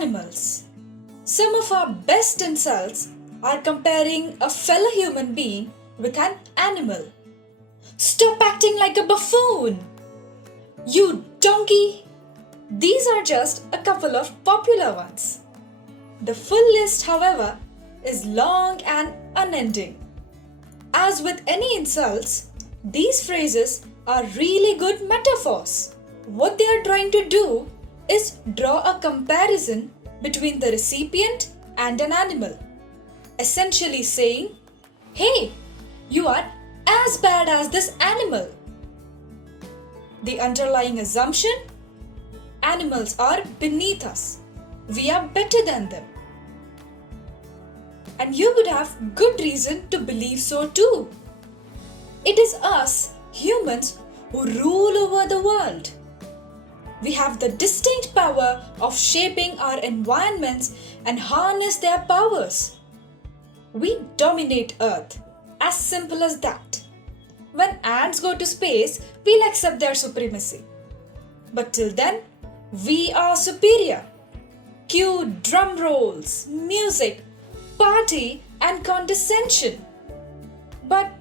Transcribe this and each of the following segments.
animals. Some of our best insults are comparing a fellow human being with an animal. Stop acting like a buffoon! You donkey! These are just a couple of popular ones. The full list, however, is long and unending. As with any insults, these phrases are really good metaphors. What they are trying to do is draw a comparison between the recipient and an animal, essentially saying, "Hey, you are as bad as this animal." The underlying assumption: animals are beneath us. We are better than them. And you would have good reason to believe so too. It is us, humans, who rule over the world. We have the distinct power of shaping our environments and harness their powers. We dominate Earth, as simple as that. When ants go to space, we'll accept their supremacy. But till then, we are superior. Cue drum rolls, music, party and condescension. But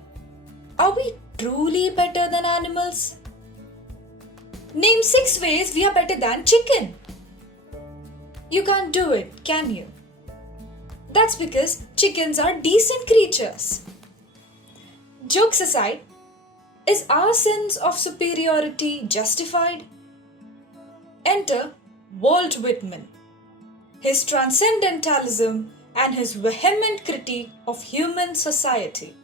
are we truly better than animals? Name 6 ways we are better than chicken. You can't do it, can you? That's because chickens are decent creatures. Jokes aside, is our sense of superiority justified? Enter Walt Whitman. His transcendentalism and his vehement critique of human society.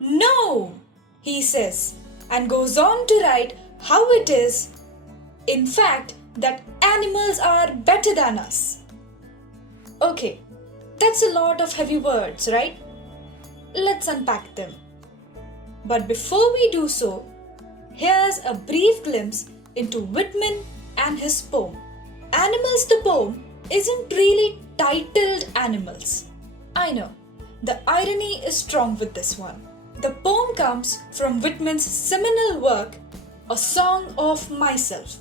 No, he says, and goes on to write how it is, in fact, that animals are better than us. Okay, that's a lot of heavy words, right? Let's unpack them. But before we do so, here's a brief glimpse into Whitman and his poem. Animals, the poem, isn't really titled Animals. I know, the irony is strong with this one. The poem comes from Whitman's seminal work, A Song of Myself.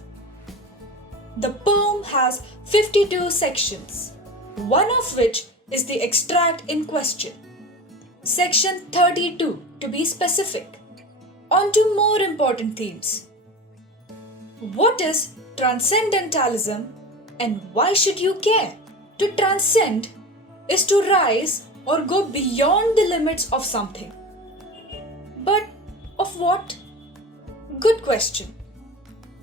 The poem has 52 sections, one of which is the extract in question. Section 32, to be specific. On to more important themes. What is transcendentalism and why should you care? To transcend is to rise or go beyond the limits of something. But of what? Good question.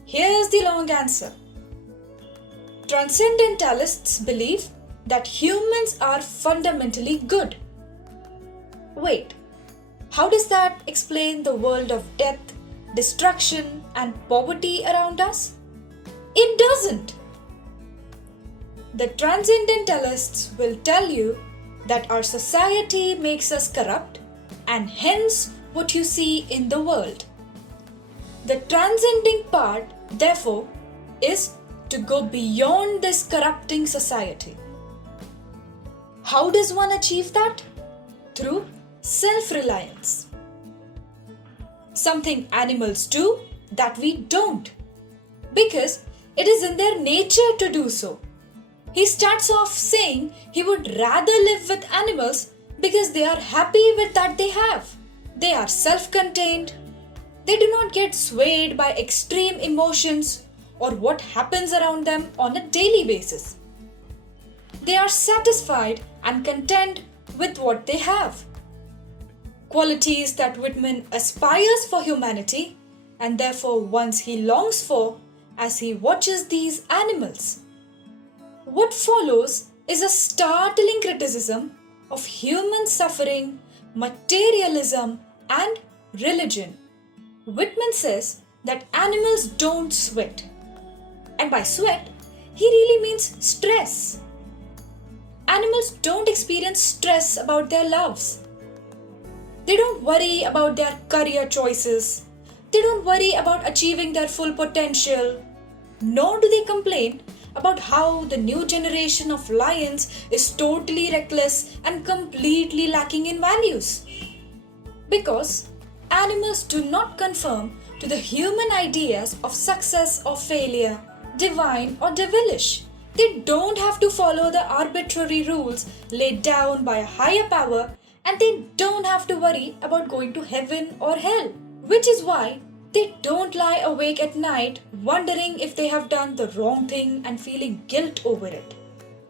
Here's the long answer. Transcendentalists believe that humans are fundamentally good. Wait, how does that explain the world of death, destruction, and poverty around us? It doesn't. The transcendentalists will tell you that our society makes us corrupt and hence what you see in the world. The transcending part, therefore, is to go beyond this corrupting society. How does one achieve that? Through self-reliance. Something animals do that we don't, because it is in their nature to do so. He starts off saying he would rather live with animals because they are happy with that they have. They are self-contained. They do not get swayed by extreme emotions or what happens around them on a daily basis. They are satisfied and content with what they have. Qualities that Whitman aspires for humanity and therefore ones he longs for as he watches these animals. What follows is a startling criticism of human suffering, materialism, and religion. Whitman says that animals don't sweat. And by sweat, he really means stress. Animals don't experience stress about their loves. They don't worry about their career choices. They don't worry about achieving their full potential. Nor do they complain about how the new generation of lions is totally reckless and completely lacking in values. Because animals do not conform to the human ideas of success or failure, divine or devilish. They don't have to follow the arbitrary rules laid down by a higher power, and they don't have to worry about going to heaven or hell. Which is why they don't lie awake at night wondering if they have done the wrong thing and feeling guilt over it.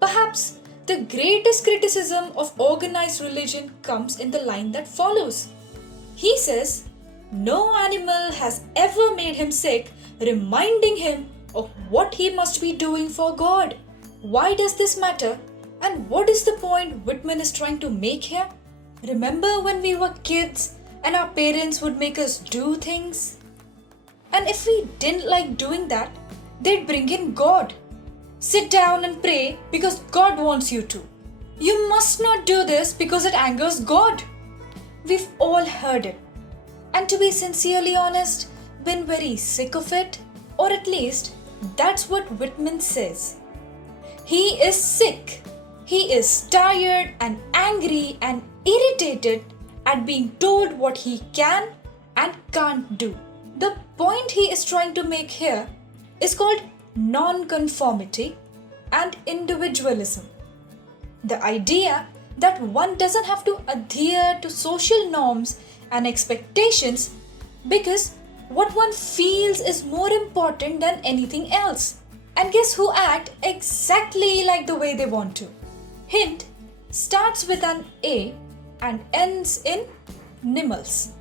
Perhaps the greatest criticism of organized religion comes in the line that follows. He says, "No animal has ever made him sick, reminding him of what he must be doing for God." Why does this matter? And what is the point Whitman is trying to make here? Remember when we were kids and our parents would make us do things? And if we didn't like doing that, they'd bring in God. Sit down and pray because God wants you to. You must not do this because it angers God. We've all heard it. And to be sincerely honest, been very sick of it, or at least that's what Whitman says. He is sick. He is tired and angry and irritated at being told what he can and can't do. The point he is trying to make here is called non-conformity and individualism. The idea that one doesn't have to adhere to social norms and expectations because what one feels is more important than anything else. And guess who act exactly like the way they want to? Hint starts with an A and ends in nimals.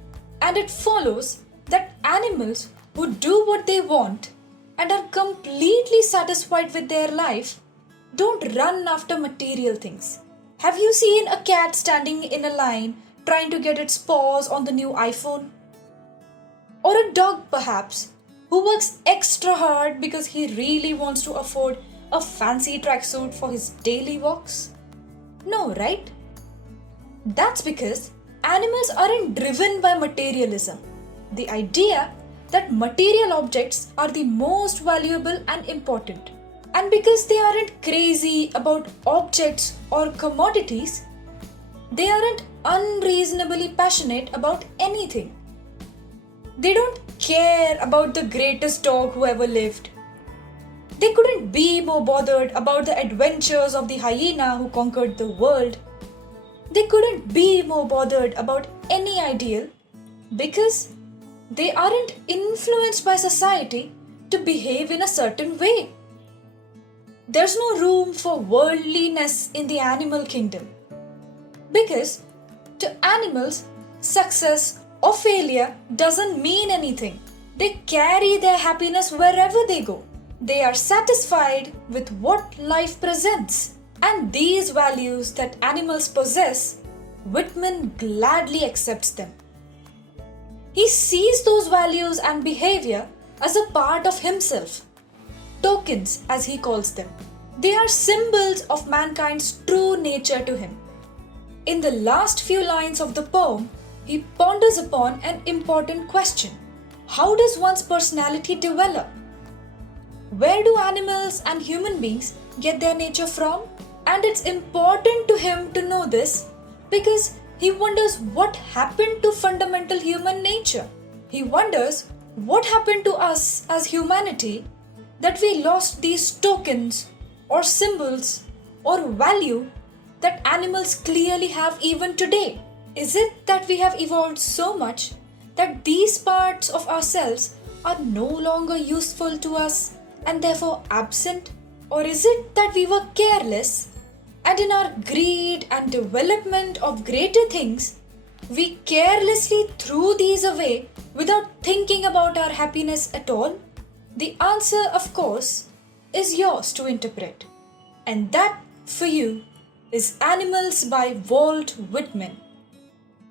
And it follows that animals who do what they want and are completely satisfied with their life don't run after material things. Have you seen a cat standing in a line trying to get its paws on the new iPhone? Or a dog perhaps, who works extra hard because he really wants to afford a fancy tracksuit for his daily walks? No, right? That's because animals aren't driven by materialism. The idea that material objects are the most valuable and important. And because they aren't crazy about objects or commodities, they aren't unreasonably passionate about anything. They don't care about the greatest dog who ever lived. They couldn't be more bothered about the adventures of the hyena who conquered the world. They couldn't be more bothered about any ideal because they aren't influenced by society to behave in a certain way. There's no room for worldliness in the animal kingdom because to animals, success or failure doesn't mean anything. They carry their happiness wherever they go. They are satisfied with what life presents. And these values that animals possess, Whitman gladly accepts them. He sees those values and behavior as a part of himself. Tokens, as he calls them. They are symbols of mankind's true nature to him. In the last few lines of the poem, he ponders upon an important question. How does one's personality develop? Where do animals and human beings get their nature from? And it's important to him to know this because he wonders what happened to fundamental human nature. He wonders what happened to us as humanity that we lost these tokens or symbols or value that animals clearly have even today. Is it that we have evolved so much that these parts of ourselves are no longer useful to us and therefore absent? Or is it that we were careless and in our greed and development of greater things, we carelessly threw these away without thinking about our happiness at all? The answer, of course, is yours to interpret. And that, for you, is Animals by Walt Whitman.